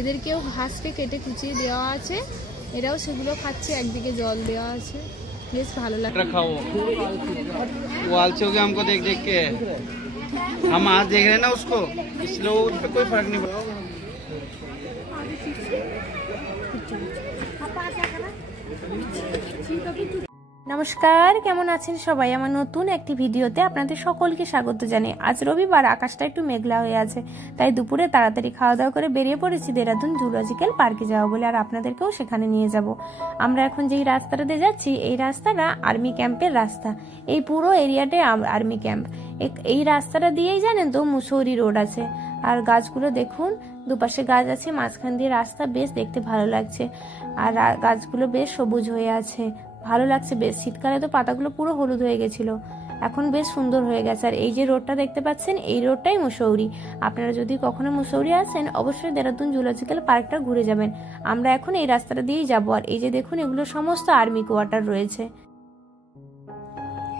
এদেরকেও ঘাসকে কেটে কুচিয়ে দেওয়া আছে, এরাও সেগুলো খাচ্ছে, একদিকে জল দেওয়া আছে, বেশ ভালো লাগে। खाओ वालचे हो गए हमको देख देख के, हम आज देख रहे हैं ना उसको, इसलिए उस पे कोई फर्क नहीं पड़ा। নমস্কার, কেমন আছেন সবাই? আমার নতুন একটি ভিডিওতে আপনাদের সকলকে স্বাগত জানাই। আজ রবিবার, আকাশটা একটু মেঘলা হয়ে আছে, তাই দুপুরে তাড়াতাড়ি খাওয়া দাওয়া করে বেরিয়ে পড়েছি দেরাদুন জুলজিক্যাল পার্কে যাওয়া বলে, আর আপনাদেরকেও সেখানে নিয়ে যাব। আমরা এখন যেই রাস্তাটাতে যাচ্ছি, এই রাস্তাটা আর্মি ক্যাম্পের রাস্তা। এই পুরো এরিয়াটাই আর্মি ক্যাম্প। এই রাস্তাটা দিয়েই জানেন তো মুসৌরি রোড আছে, আর গাছগুলো দেখুন, দুপাশে গাছ আছে, মাঝখান দিয়ে রাস্তা, বেশ দেখতে ভালো লাগছে। আর গাছগুলো বেশ সবুজ হয়ে আছে, ভালো লাগছে বেশ। শীতকালে তো পাতাগুলো পুরো হলুদ হয়ে গেছিল, এখন বেশ সুন্দর হয়ে গেছে। আর এই যে রোডটা দেখতে পাচ্ছেন, এই রোডটাই মুসৌরি। আপনারা যদি কখনো মুসৌরি আসেন, অবশ্যই দেরাদুন জুলজিক্যাল পার্কটা ঘুরে যাবেন। আমরা এখন এই রাস্তাটা দিয়েই যাবো। আর এই যে দেখুন, এগুলো সমস্ত আর্মি কোয়ার্টার রয়েছে।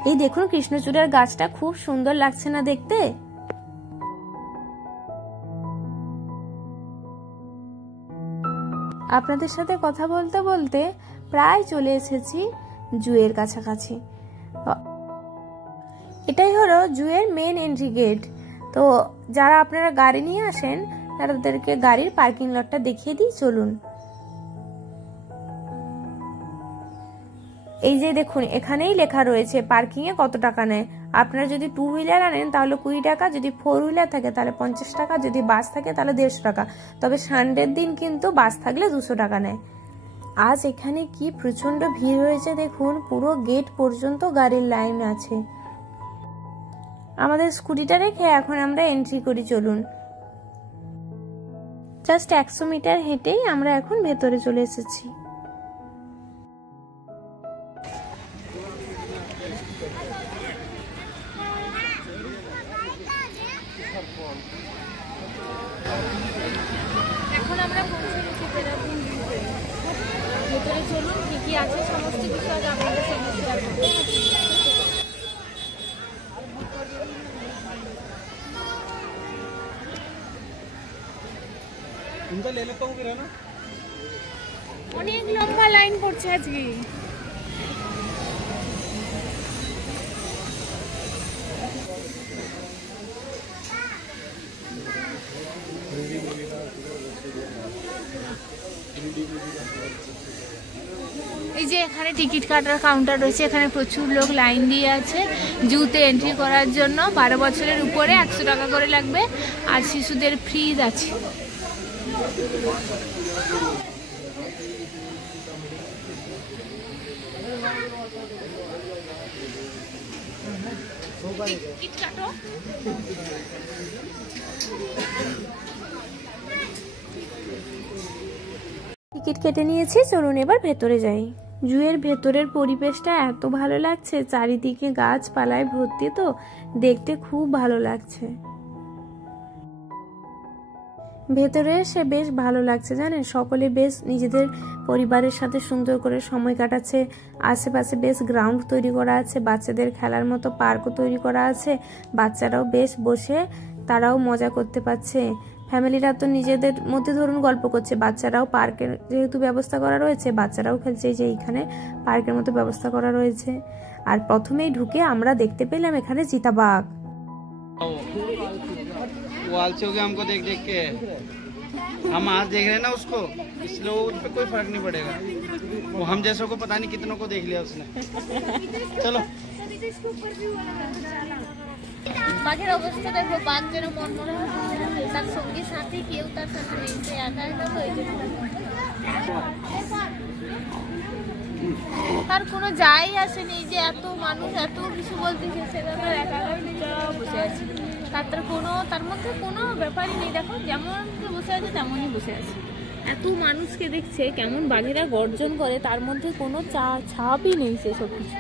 এই দেখুন কৃষ্ণচূড়ার গাছটা খুব সুন্দর লাগছে না দেখতে? আপনাদের সাথে কথা বলতে বলতে প্রায় চলে এসেছি জুয়ের কাছাকাছি। এটাই হলো জুয়ের মেন এন্ট্রি গেট। তো যারা আপনারা গাড়ি নিয়ে আসেন, তাদেরকে গাড়ির পার্কিং লটটা দেখিয়ে দিই, চলুন। এই যে দেখুন, এখানেই লেখা রয়েছে পার্কিং এ কত টাকা নেয়। আপনারা যদি 2 হুইলার আনেন তাহলে 20 টাকা, যদি 4 হুইলার থাকে তাহলে 50 টাকা, যদি বাস থাকে তাহলে 150 টাকা। তবে সানডের দিন কিন্তু বাস থাকলে 200 টাকা নেয়। আজ এখানে কি প্রচন্ড ভিড় হয়েছে দেখুন, পুরো গেট পর্যন্ত গাড়ির লাইন আছে। আমাদের স্কুটিটা রেখে এখন আমরা এন্ট্রি করি, চলুন। জাস্ট 100 মিটার হেঁটেই আমরা এখন ভেতরে চলে এসেছি। এখন আমরা পৌঁছে গেছি দেরাদুন জুতে। ভেতরে চলুন, কি কি আছে সমস্ত কিছু আজ আপনাদের সঙ্গে শেয়ার করব। অনেক লম্বা লাইন পড়ছে আজকে। এই যে এখানে টিকিট কাটার কাউন্টার রয়েছে, এখানে প্রচুর লোক লাইন দিয়ে আছে জুতে এন্ট্রি করার জন্য। 12 বছরের উপরে 100 টাকা করে লাগবে, আর শিশুদের ফ্রি আছে। টিকিট কাটো। টিকিট কেটে নিয়েছি, চলুন এবার ভেতরে যাই। জুয়ের ভেতরের পরিবেশটা এত ভালো লাগছে, চারিদিকে গাছপালায় ভর্তি, তো দেখতে খুব ভালো লাগছে। ভেতরে এসে বেশ ভালো লাগছে জানেন, সকলে বেশ নিজেদের পরিবারের সাথে সুন্দর করে সময় কাটাচ্ছে। আশেপাশে বেশ গ্রাউন্ড তৈরি করা আছে, বাচ্চাদের খেলার মতো পার্কও তৈরি করা আছে। বাচ্চারাও বেশ বসে তারাও মজা করতে পারছে। ফ্যামিলিরা তো নিজেদের মধ্যে ধরুন গল্প করছে, বাচ্চারাও পার্কের যেহেতু ব্যবস্থা করা রয়েছে, বাচ্চারাও খেলছে। যে এইখানে পার্কের মতো ব্যবস্থা করা রয়েছে। আর প্রথমেই ঢুকে আমরা দেখতে পেলাম এখানে চিতাবাঘ। वालचे हो गए हमको देख देख के, हम आज देख रहे हैं ना उसको, इसलिए उस पे कोई फर्क नहीं पड़ेगा। वो हम जैसों को पता नहीं कितनों को देख लिया उसने। चलो বাঘের অবস্থা দেখো, বাঘ যেন মনমরা, তার সঙ্গী সাথী কেউ তার সাথে নেই, সে একা একা হয়ে তার কোনো যাই আসেনি। যে এত মানুষ এত কিছু বলতেছে, সেটা তার একা একা বসে আছে, তার মধ্যে কোনো ব্যাপারই নেই। দেখো যেমন বসে আছে তেমনই বসে আছে। এত মানুষকে দেখছে, কেমন বাঘেরা গর্জন করে, তার মধ্যে কোনো ছাপই নেই সেসব কিছু।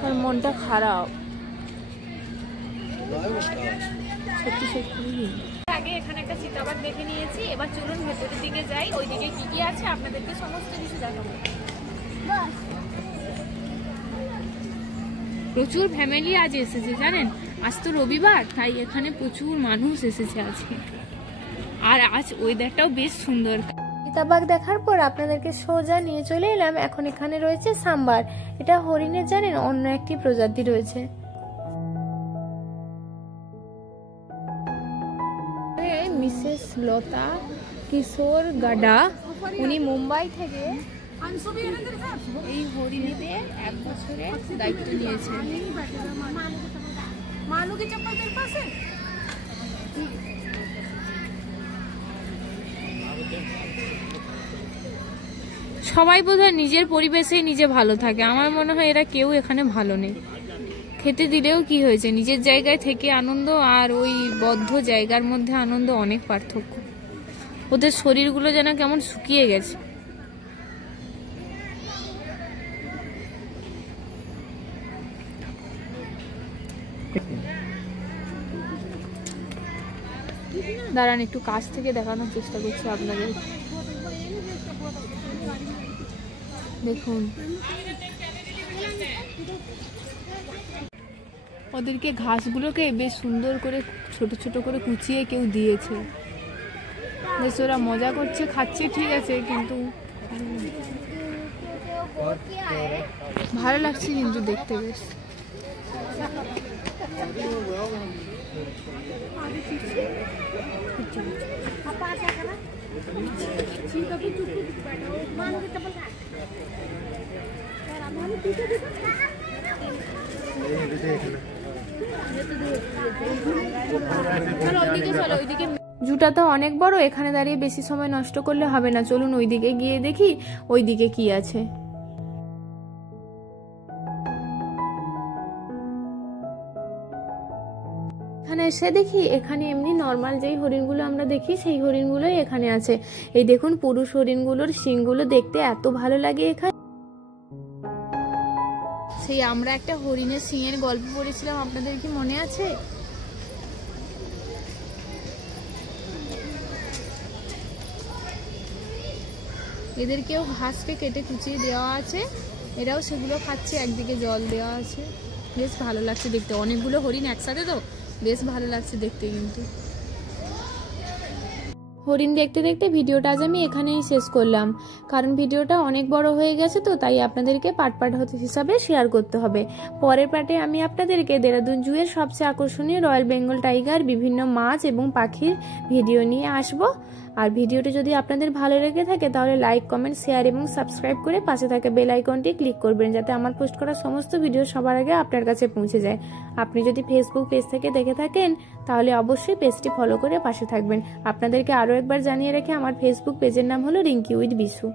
তার মনটা খারাপ সত্যি সত্যি। আগে এখানে একটা চিতাবাঘ দেখে নিয়েছি, এবার চলুন ভেতরের দিকে যাই। ওইদিকে কি কি আছে আপনাদেরকে সমস্ত কিছু দেখাবো। প্রচুর ফ্যামিলি আজ এসেছে জানেন, আজ তো রবিবার, তাই এখানে প্রচুর মানুষ এসেছে আজকে। আর আজ ওয়েদারটাও বেশ সুন্দর। চিতাবাঘ দেখার পর আপনাদেরকে সোজা নিয়ে চলে এলাম। এখন এখানে রয়েছে সাম্বার। এটা হরিণের জানেন অন্য একটি প্রজাতি রয়েছে। মিসেস লতা কিশোর গাডা, উনি মুম্বাই থেকে এই হরিণীদের 1 বছরের দায়িত্ব নিয়েছেন। সবাই বোধহয় নিজের পরিবেশেই নিজে ভালো থাকে। আমার মনে হয় এরা কেউ এখানে ভালো নেই। খেতে দিলেও কি হয়েছে, নিজের জায়গায় থেকে আনন্দ আর ওই বদ্ধ জায়গার মধ্যে আনন্দ অনেক পার্থক্য। ওদের শরীরগুলো যেন কেমন শুকিয়ে গেছে। দাঁড়ান একটু কাছ থেকে দেখানোর চেষ্টা করছি আপনাদের। দেখুন ওদেরকে ঘাসগুলোকে বেশ সুন্দর করে ছোট ছোট করে কুচিয়ে কেউ দিয়েছে। বেশ ওরা মজা করছে, খাচ্ছে, ঠিক আছে, কিন্তু ভালো লাগছে কিন্তু দেখতে বেশ। জুটা তো অনেক বড়, এখানে দাঁড়িয়ে বেশি সময় নষ্ট করলে হবে না। চলুন ওইদিকে গিয়ে দেখি ওইদিকে কি আছে। এখানে এসে দেখি এখানে এমনি নর্মাল যেই হরিণগুলো আমরা দেখি সেই হরিণগুলোই এখানে আছে। এই দেখুন পুরুষ হরিণগুলোর শিংগুলো দেখতে এত ভালো লাগে। এখানে সেই আমরা একটা হরিণের শিংয়ের গল্প পড়েছিলাম, আপনাদের কি মনে আছে? এদেরকেও ঘাসকে কেটে কুচিয়ে দেওয়া আছে, এরাও সেগুলো খাচ্ছে, একদিকে জল দেওয়া আছে। বেশ ভালো লাগছে দেখতে, অনেকগুলো হরিণ একসাথে তো বেশ ভালো লাগছে দেখতে। কিন্তু হরিণ দেখতে দেখতে ভিডিওটা আজ আমি এখানেই শেষ করলাম, কারণ ভিডিওটা অনেক বড় হয়ে গেছে তো, তাই আপনাদেরকে পার্ট পার্ট হিসাবে শেয়ার করতে হবে। পরের পার্টে আমি আপনাদেরকে দেরাদুন জুয়ের সবচেয়ে আকর্ষণীয় রয়্যাল বেঙ্গল টাইগার, বিভিন্ন মাছ এবং পাখির ভিডিও নিয়ে আসব। আর ভিডিওটি যদি আপনাদের ভালো লেগে থাকে তাহলে লাইক, কমেন্ট, শেয়ার এবং সাবস্ক্রাইব করে পাশে থাকা বেল আইকনটি ক্লিক করবেন, যাতে আমার পোস্ট করা সমস্ত ভিডিও সবার আগে আপনার কাছে পৌঁছে যায়। আপনি যদি ফেসবুক পেজ থেকে দেখে থাকেন তাহলে অবশ্যই পেজটি ফলো করে পাশে থাকবেন। আপনাদেরকে আরও একবার জানিয়ে রেখে আমার ফেসবুক পেজের নাম হলো রিঙ্কি উইথ বিশু।